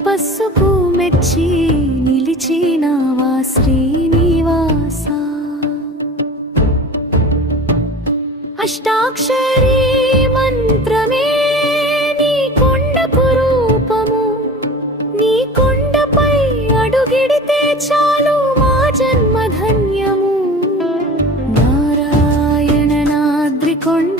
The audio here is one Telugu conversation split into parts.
తపస్సుకు మెచ్చి నిలిచినావా శ్రీనివాస. అష్టాక్షరీ మంత్రమే నీ కొండకు రూపము, నీ కొండపై అడుగిడితే చాలు మా జన్మ ధన్యము. నారాయణ నాద్రి కొండ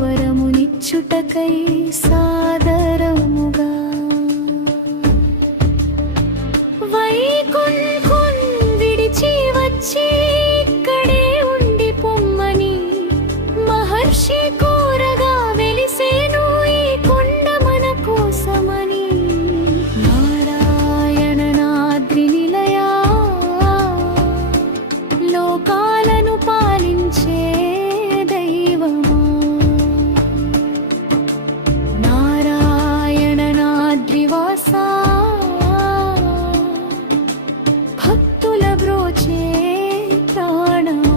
వరమునిచ్చుటకై సాదరముగా వైకుంఠం విడిచి వచ్చి ఇక్కడే ఉండి పొమ్మని మహర్షి కోరగా వెలిసేను ఈ కొండ మన కోసమని. నారాయణ నాద్రి నిలయా లోకాలను పాలించే దైవమా. నారాయణ నాద్రివాస భక్తుల బ్రోచే ప్రాణమా.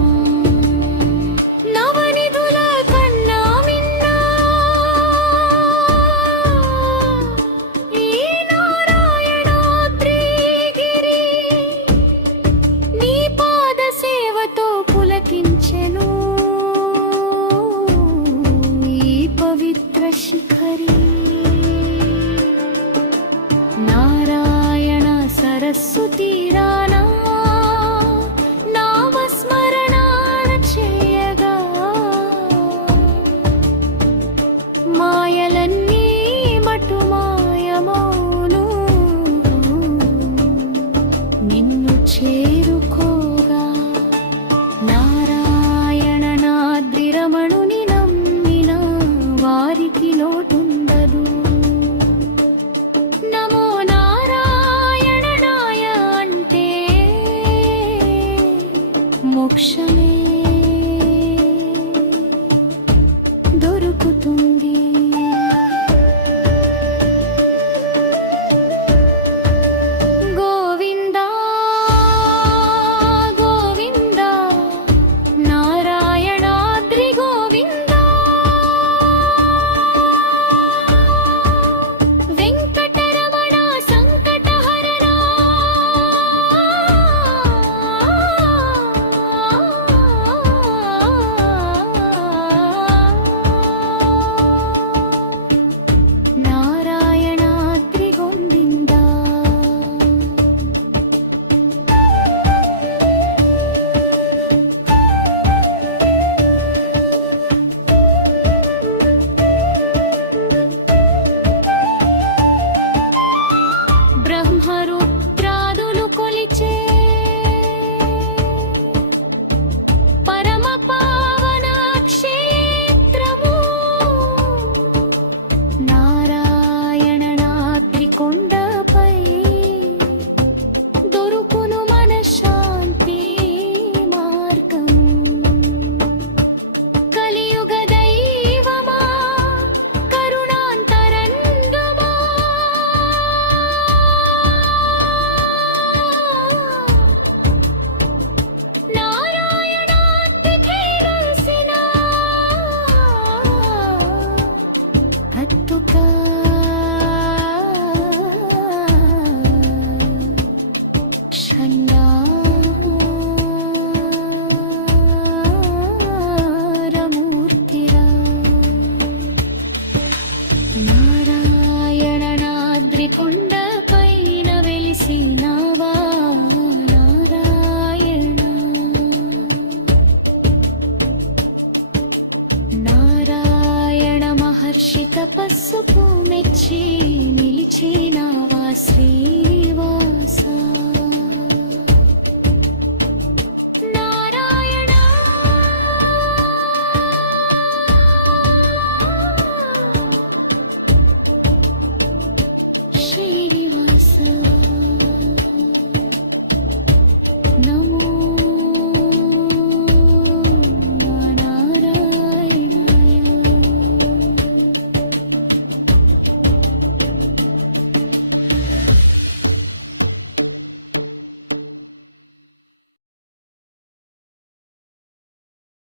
నవనిధుల కన్నా విన్నా ఈ నారాయణాద్రిగిరి నీ పాద సేవతో పులకించెను ఈ పవిత్ర శిఖరి. నారాయణ సరస్సు తీరాన నామస్మరణ చేయగా మాయలన్నీ మటు మాయమౌను నిన్ను చేరుకోగా. నారాయణ నాద్రి రమణుని నమ్మిన వారికి లోటుండదు. నమో నారాయణాయ అంటే మోక్షమే దొరుకుతుంది. గోవిందా గోవిందా నారాయణాద్రి గోవిందా. వెంకటరమణ సంకటహరణ నారాయణాద్రి గోవిందా. బ్రహ్మరుద్రాదులు కొలిచే పరమ పావన క్షేత్రము నారాయణ నాద్రి కొండపై దొరుకును మన శాంతి మార్గము. కలియుగ దైవమా కరుణాంతరంగమా నారాయణాద్రికై వెలసిన అద్భుత క్షణారమూర్తిరా. నారాయణ నాద్రి కొండ పైన వెలిసినావా నారాయణ. నారాయణ మహర్షి తపస్సుకు మెచ్చి నిలిచినావా శ్రీనివాస.